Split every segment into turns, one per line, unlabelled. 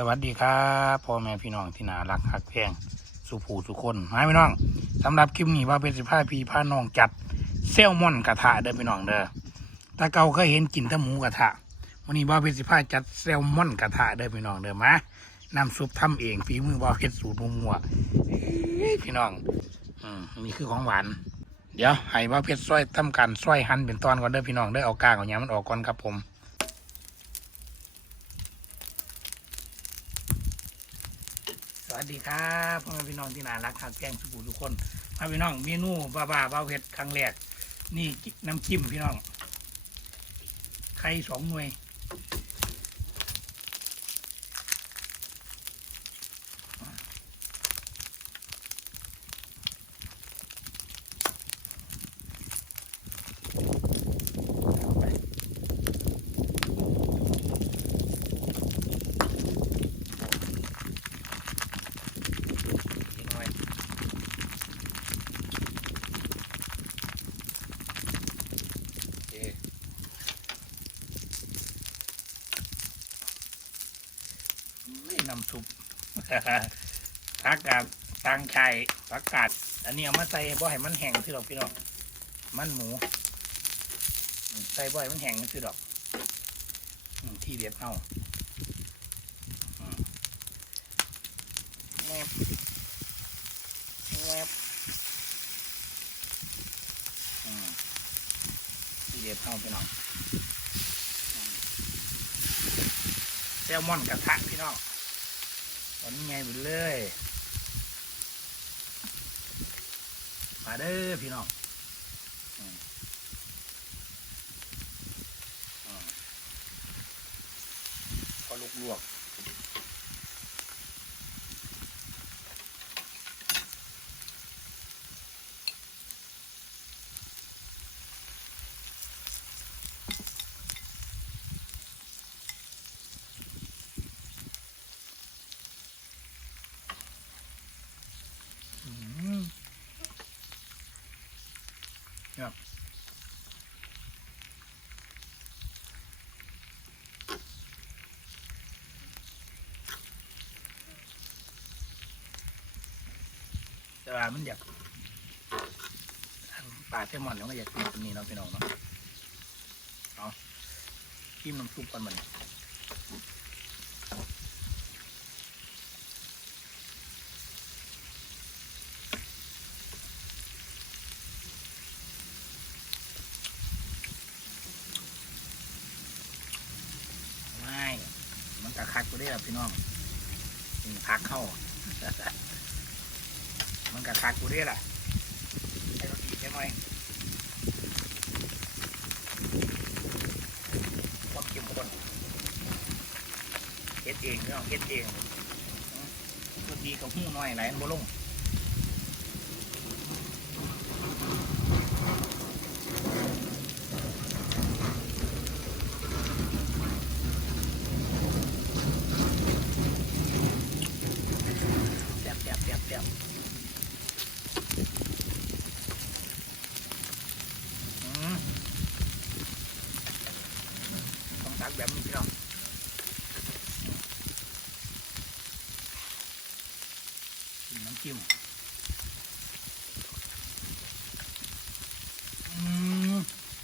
สวัสดีครับพ่อแม่พี่น้องที่น่ารักหักแพงสุภูสุคนมาพี่น้องสำหรับคลิปนี้ว่าเป็นสิบห้าพีพาน้องจัดเซลมอนกระทะเด้อพี่น้องเด้อถ้าเก่าเคยเห็นกินแต่หมูกระทะวันนี้ว่าเป็นสิบห้าจัดแซลมอนกระทะเด้อพี่น้องเด้อมาน้ำซุปทำเองฝีมือว่าเพชรสูตรมัวๆพี่น้องอืมนี่คือของหวานเดี๋ยวให้ว่าเพชรซอยทำการซอยหั่นเป็นตอนก่อนเด้อพี่น้องได้อเอากากเอาหยางมันออกก่อนครับผม วัสดีครับพ่อแม่พี่น้องที่น่ารักหักแกงสุขุทุกคนพ่อพี่น้องเมนูบ้าบ้าบ้าเผ็ดครั้งแรกนี่น้ำจิ้มพี่น้องไข่สองหน่วย นิดหน่อยโอเคอุ้ย น้ำซุปผักกาดตังไข่ผักกาดอันนี้เอามาใส่บ่ให้มันแห้งที่ดอกพี่น้องมันหมู ใส่บ่ให้มันแห้งที่ดอกอืมที่เด็ดเอาแมบแวบที่เด็ดเข้าพี่น้องแซลมอนกระทะพี่น้อง ตอนนี้ไงบุญเลย มาเด้อพี่น้องพอลุกลวก ครับแต่ว่ามันอยากปลาแซลมอนเนี่ยมันอยากกินตัวนี้เนาะพี่น้องเนาะเอาจิ้มน้ำซุปก่อนมันไม่ มันกะคักก็ได้ละพี่น้องพักเข้า มันกะคักกูได้ล่ะให้รสดีใช่ไหมความเข้มข้นเฮ็ดเองพี่น้องเฮ็ดเองรสดีกับหูน้อยไหลมันบ่ลง แซ่บแซ่บแซ่บแซ่บอืม พักแบบนี้พี่น้องกินน้ำจิ้มอืม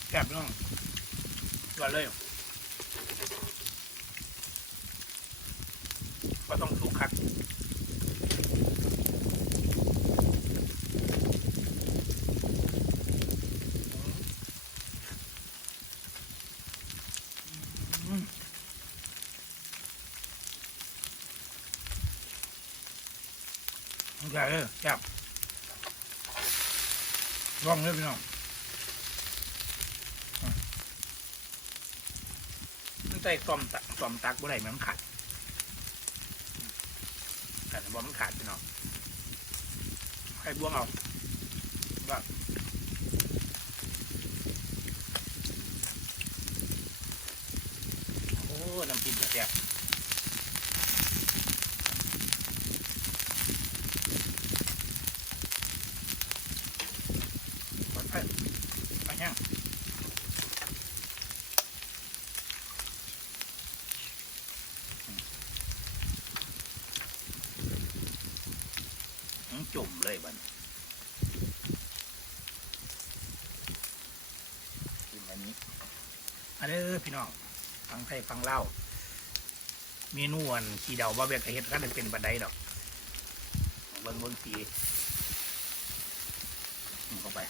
แซ่บพี่น้องก่อนเลยก็ต้องสุกคัก อืม โอเคเออแซ่บลองเลยพี่น้องมันใส่อมตักซอมตักบ่ได้แม่นมันขาดแต่บ่มันขาดพี่น้องให้บ้วงเอาว่าโอ้น้ำจิ้มแซ่บไปไปไปยัง จุ่มเลยบัดนกินอันนี้อันนี้พี่น้องฟังไทยฟังเล่าเมนูอันขี่เดาว่าเบียกระเฮ็ดกันเป็นบันไดดอกเบิ้งเบิ้งสีเข้าไป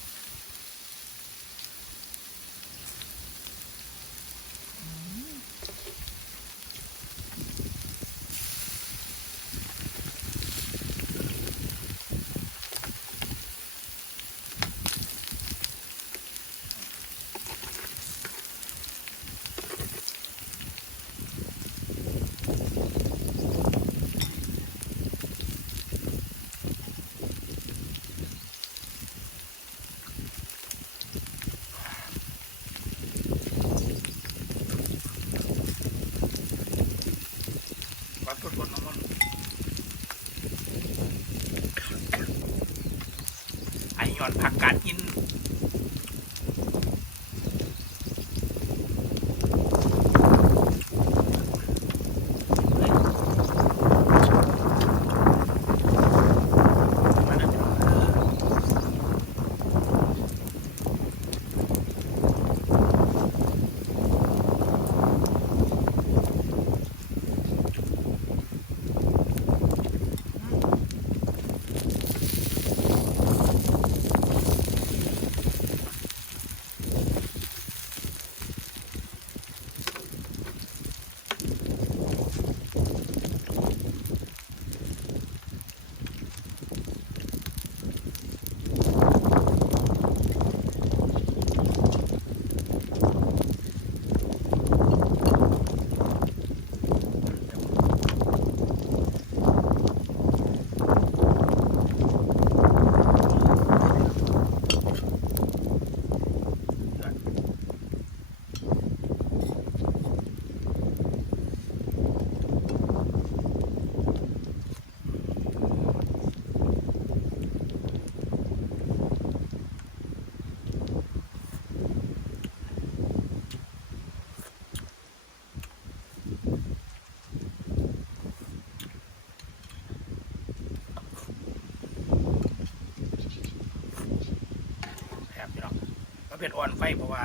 ผ็ดอ่อนไฟเพราะว่า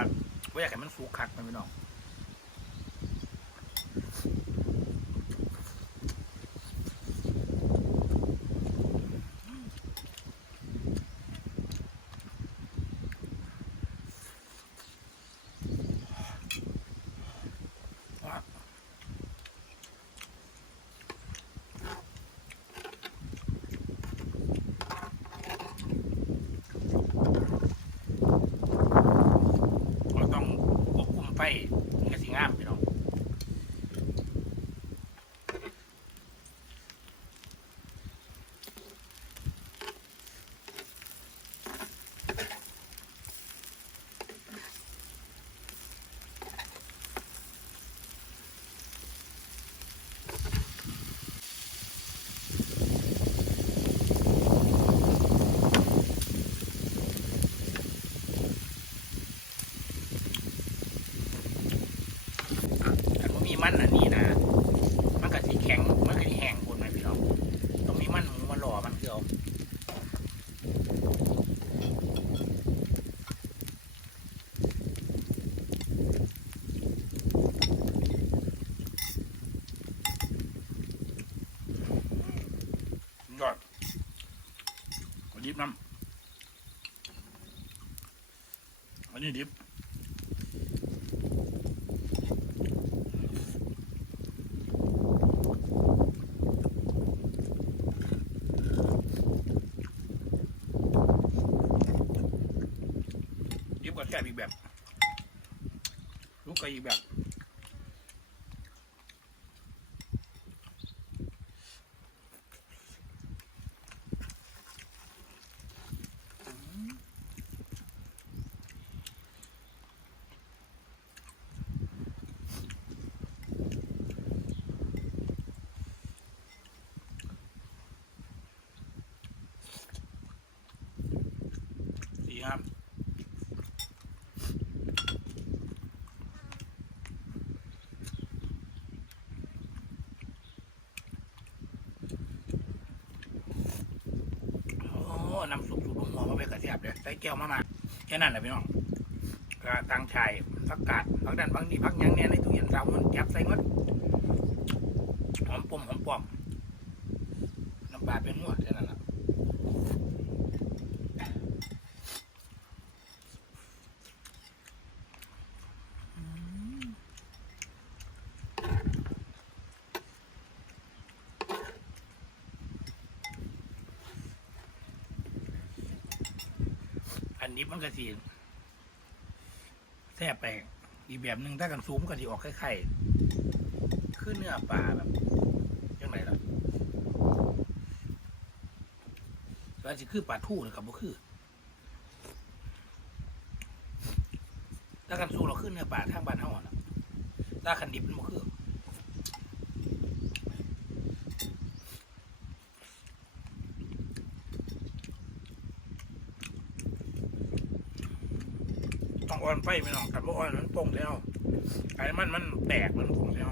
ไม่อยากให้มันฟูคักนไม่น้อง เราต้องควบคุมไฟมันก็สิ งามพี่น้อง มันอันนี้นะมันก็สีแข็งมันก็สีแห้งคนไหมพี่น้องต้องมีมันหมูมาหล่อมันคือเอายอดขอดิบน้ำอันนี้ดิบก็แค่บอีกแบบ ลูกก็อีกแบบดีครับ สียบเลยใส่ แก้วมามาแค่นั้นแหละพี่น้องก็ตังชายพักกาดพักดันพักนี่พักยังเนี่ยในตู้เย็นสามมันจับใส่หมดหอมปมหอมปอมน้ำปลาเป็นหมวดแค่นั้นแหละอันนี้ มันก็สีแทบไปอีกแบบหนึ่งถ้ากันซูมก็จะออกไข่ๆคือเนื้อปลาแบบยังไงล่ะแล้วจะคือปลาทู่นะครับบ่คือถ้ากันซูมเราขึ้นเนื้อปลาทางบ้านเฮาอะนะถ้าคันดิบมันบ่คือ องอ่อนไฟไม่น้องกันบ่อ่อนมันป่งแล้วไอ้มันมันแตกมันป่งแล้ว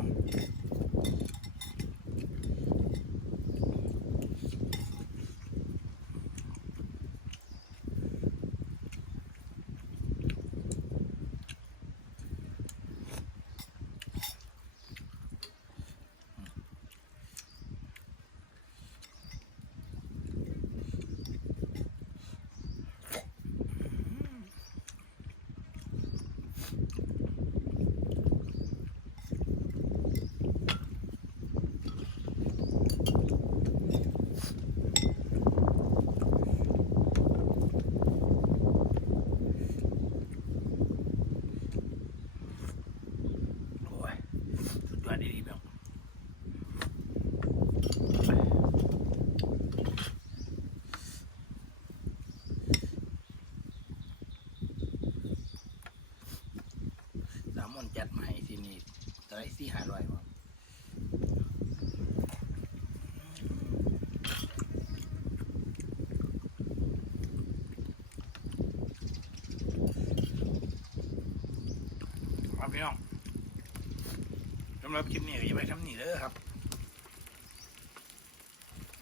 โอ้ยสุดยอดดีๆแบบสามวันจัดมาให้ที่นี่จะได้สี่ห้าร้อยมั้งมา พี่น้องสำหรับคลิปนี้ก็อย่าไปทำนี่เด้อครับ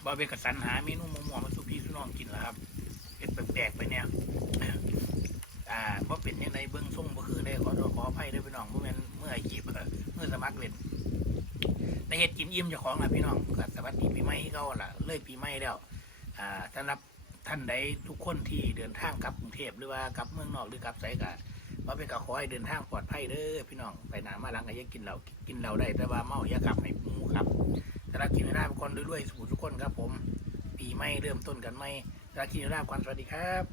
บาเบกสรรหาเมนูหมัวมาสู่พี่สู่น้องกินแล้วครับเป็นแปลกๆไปเนี่ยอ่าว่าเป็นยังไงเบื้องส่งบ่คือได้ขอโทษขออภัยด้วยพี่น้องเมื่อเป็นเมื่อหยิบเมื่อสมัครเล่นในเหตุกินอิ่มเจ้าของล่ะพี่น้องก็สวัสดีปีใหม่เขาล่ะเลยปีใหม่แล้ว อ่าสำหรับท่านใดทุกคนที่เดินทางกลับกรุงเทพหรือว่ากลับเมืองนอกหรือกลับไสกะ ว่าเป็นกะขอให้เดินทางปลอดภัยเด้อพี่น้องไปหนามาหลังก็อยังกินเหล้ากินเหล้าได้ แต่ว่าเมาอย่ากลับให้หมูครับสำหรับกินได้เป็นคนด้วยๆสุขทุกคนครับผม ปีใหม่เริ่มต้นกันใหม่สำหรับกินได้กวนสวัสดีครับ